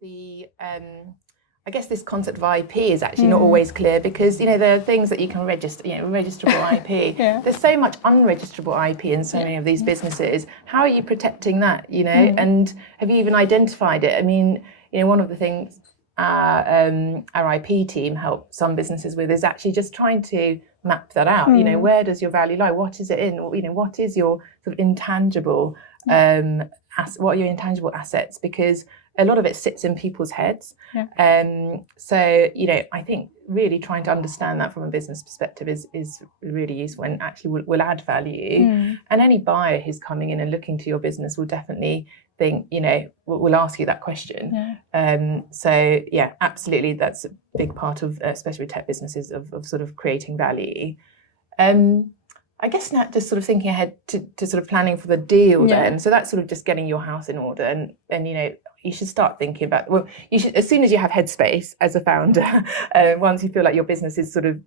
the I guess this concept of IP is actually not always clear, because there are things that you can register, registrable IP. There's so much unregistrable IP in so many of these businesses. How are you protecting that? And have you even identified it? I mean, one of the things our IP team help some businesses with is actually just trying to map that out. Where does your value lie? What is it in? What is your sort of intangible? What are your intangible assets? Because a lot of it sits in people's heads. So, I think really trying to understand that from a business perspective is really useful and actually will add value. And any buyer who's coming in and looking to your business will definitely think, will ask you that question. So, yeah, absolutely, that's a big part of, especially tech businesses, of sort of creating value. I guess now just sort of thinking ahead to sort of planning for the deal then. So that's sort of just getting your house in order, and you should start thinking about, well, you should, as soon as you have headspace as a founder, once you feel like your business is sort of,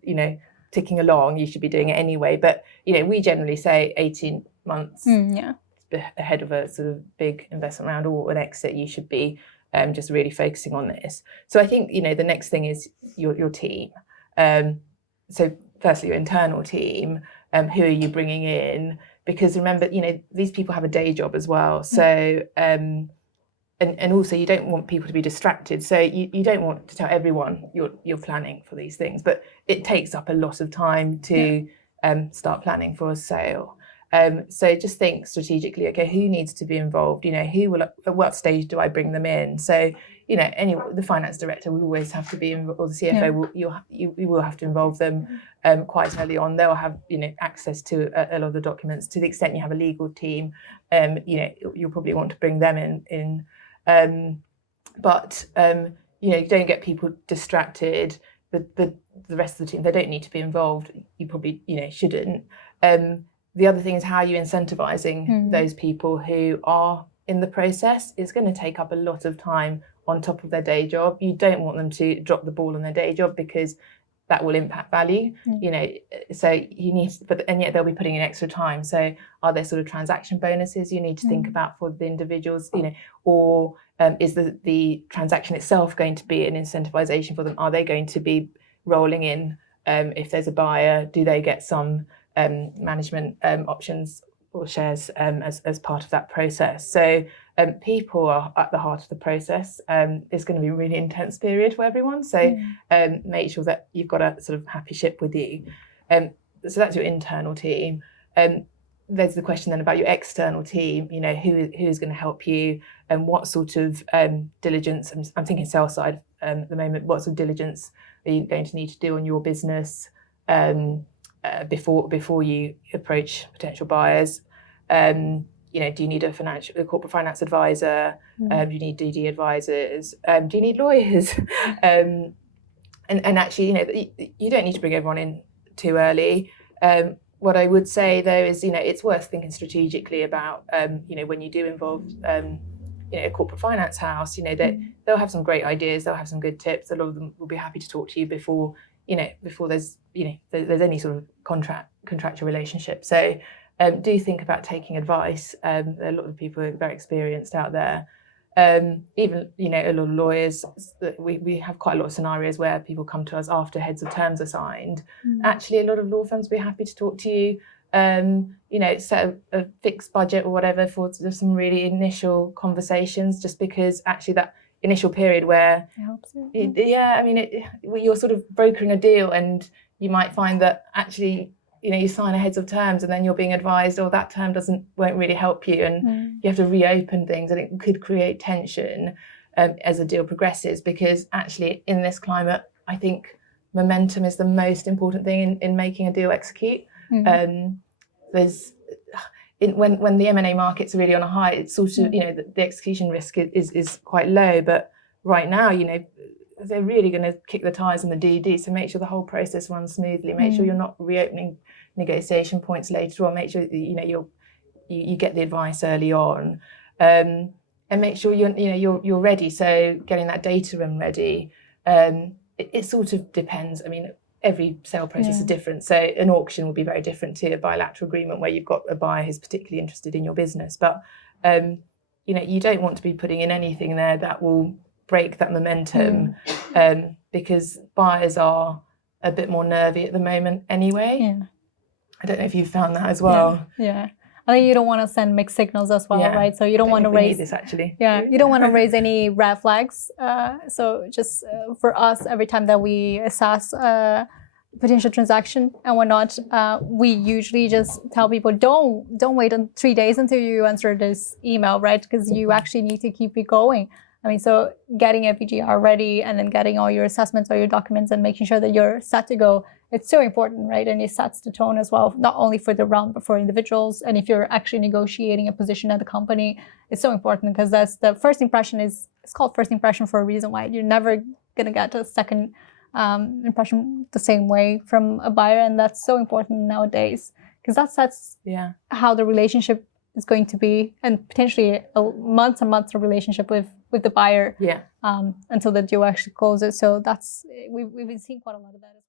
ticking along, you should be doing it anyway. But, we generally say 18 months ahead of a sort of big investment round or an exit, you should be just really focusing on this. So I think, the next thing is your team. So firstly, your internal team, who are you bringing in? Because remember, these people have a day job as well. So, and also you don't want people to be distracted. So you don't want to tell everyone you're planning for these things, but it takes up a lot of time to start planning for a sale. So just think strategically, okay, who needs to be involved? Who will, at what stage do I bring them in? So, the finance director will always have to be involved, or the CFO you will have to involve them quite early on. They'll have, access to a lot of the documents. To the extent you have a legal team, you'll probably want to bring them in. But you don't get people distracted. The rest of the team, they don't need to be involved. You probably, shouldn't. The other thing is how you're incentivizing those people who are in the process is going to take up a lot of time on top of their day job. You don't want them to drop the ball on their day job, because that will impact value. So you need, and yet they'll be putting in extra time. So are there sort of transaction bonuses you need to think about for the individuals, or is the transaction itself going to be an incentivization for them? Are they going to be rolling in? If there's a buyer, do they get some management options or shares as part of that process? So people are at the heart of the process. It's going to be a really intense period for everyone. So make sure that you've got a sort of happy ship with you. So that's your internal team. There's the question then about your external team. Who's going to help you, and what sort of diligence? I'm thinking sales side at the moment. What sort of diligence are you going to need to do on your business before you approach potential buyers? Do you need a corporate finance advisor? Do you need DD advisors? Do you need lawyers? And actually, you don't need to bring everyone in too early. What I would say though is, it's worth thinking strategically about, when you do involve, a corporate finance house, they'll have some great ideas, they'll have some good tips. A lot of them will be happy to talk to you before there's there's any sort of contractual relationship. So do think about taking advice. A lot of people are very experienced out there. Even a lot of lawyers, we have quite a lot of scenarios where people come to us after heads of terms are signed. Actually, a lot of law firms will be happy to talk to you, set a fixed budget or whatever for some really initial conversations, just because actually that initial period where it helps you. You're sort of brokering a deal, and you might find that actually you sign a heads of terms and then you're being advised, that term won't really help you, and you have to reopen things, and it could create tension as a deal progresses, because actually in this climate I think momentum is the most important thing in making a deal execute. There's when the M&A markets are really on a high, it's sort of the execution risk is quite low, but right now they're really going to kick the tires on the DD. So make sure the whole process runs smoothly. Make sure you're not reopening negotiation points later on. Make sure you get the advice early on, and make sure you're ready. So getting that data room ready. It sort of depends. Every sale process is different. So an auction will be very different to a bilateral agreement where you've got a buyer who's particularly interested in your business. But you don't want to be putting in anything there that will break that momentum, because buyers are a bit more nervy at the moment anyway. Yeah. I don't know if you've found that as well. Yeah. I think you don't want to send mixed signals as well, right? So you don't want to raise this actually. Yeah, you don't want to raise any red flags. So just for us, every time that we assess potential transaction and whatnot, we usually just tell people don't wait 3 days until you answer this email, right? Because you actually need to keep it going. I mean, so getting a PGR ready and then getting all your assessments, all your documents, and making sure that you're set to go. It's so important, right? And it sets the tone as well, not only for the round, but for individuals. And if you're actually negotiating a position at the company, it's so important because that's the first impression it's called first impression for a reason, why you're never going to get a second impression the same way from a buyer. And that's so important nowadays because that sets how the relationship is going to be, and potentially months and months of relationship with the buyer until the deal actually closes. So that's we've been seeing quite a lot of that as well.